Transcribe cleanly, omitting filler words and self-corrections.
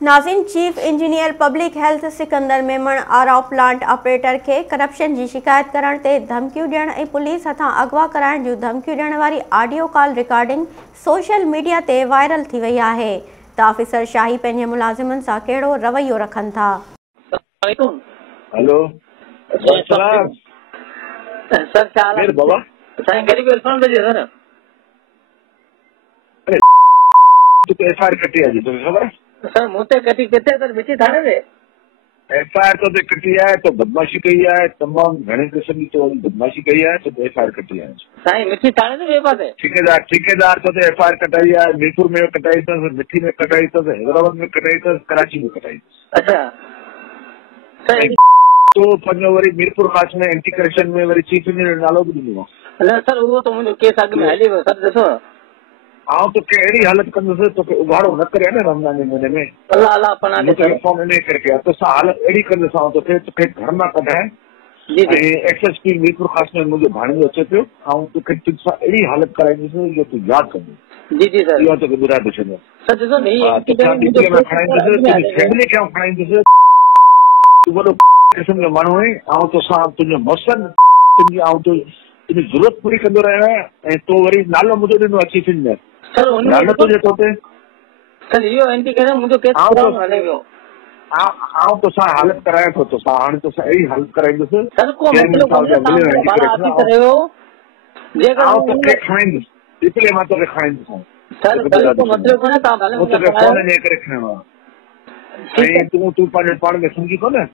नाज़रीन, chief engineer public health Sikandar Memon RO plant operator के करप्शन की शिकायत करण ते धमकियूं ॾियण ऐं पुलिस हथां अगवा कराइण जूं धमकियूं ॾियण वारी audio call recording social media ते वायरल थी वई आहे त ऑफिसर शाही पंहिंजे मुलाज़िमनि सां कहिड़ो रवैयो रखनि था। हेलो सर, क्या हाल है बाबा? साईं करीब इरफान बजे सर। अरे तू एफआईआर कटी है जी, तुम्हें खबर है? सर मुझे कटी कितने सर मिठी थाने में एफआईआर तो कटी है, तो बदमाशी कही है, तमाम घणे किस्म की तो बदमाशी कही है, तो एफआईआर कटी है। साईं मिठी थाने में वे बात है। ठेकेदार तो एफआईआर कटाई है, मीरपुर में कटाई तो, मिठी में कटाई तो, हैदराबाद में कटाई तो, कराची में कटाई। अच्छा सर तो पंजो वरी मीरपुर खास में एंटी करप्शन में वरी चीफ इंजीनियर नालो भी ॾिनो। न सर वो तो मुझे केस आगे में हली वियो सर। ॾिसो आउं तोखे अहिड़ी हालत कंदुसि, तोखे उघाड़ो न करे न रमज़ान जे महीने में। अल्लाह अल्लाह पना दे मुझे फोन इन करे कया तो हालत अहिड़ी कंदुसि, आउं तोखे घर मां कढाए जी जी एसएसपी मीरपुर खास में मुंहिंजो भाणेजो अचे पियो, आउं तोखे तुझसां अहिड़ी हालत कराईंदुसि जो तूं यादि कंदुसि। जी जी सर इहो तोखे ॿुधाए थो छॾियां। सर ॾिसो नहीं तोखां डीपीए में खणाईंदुसि, तुंहिंजी फैमिली खे खणाईंदुसि। तूं वॾो क़िस्म जो माण्हू आहीं, आउं तोसां तुंहिंजो मक़सदु तुंहिंजी आउं तुंहिंजी ज़रूरत पूरी कंदो रहियो आहियां, ऐं तो वरी नालो मुंहिंजो ॾिनो आहे चीफ इंजीनियर। सर नालो तुंहिंजे तो ते सर इहो एंटी करे मुझे केस कराउं हले वियो। आउं तोसां हालत करायां थो, तोसां हाणे तोसां अहिड़ी हालत कराईंदुसि। सर को मतलब आउं तोखे खणाईंदुसि, डीपीए मां तोखे खणाईंदुसि। सर को मतलब कोने ता भले तोखे फोन इन करे खणियो आहे। ऐं तूं पंहिंजे पाण में सम्झी कोन।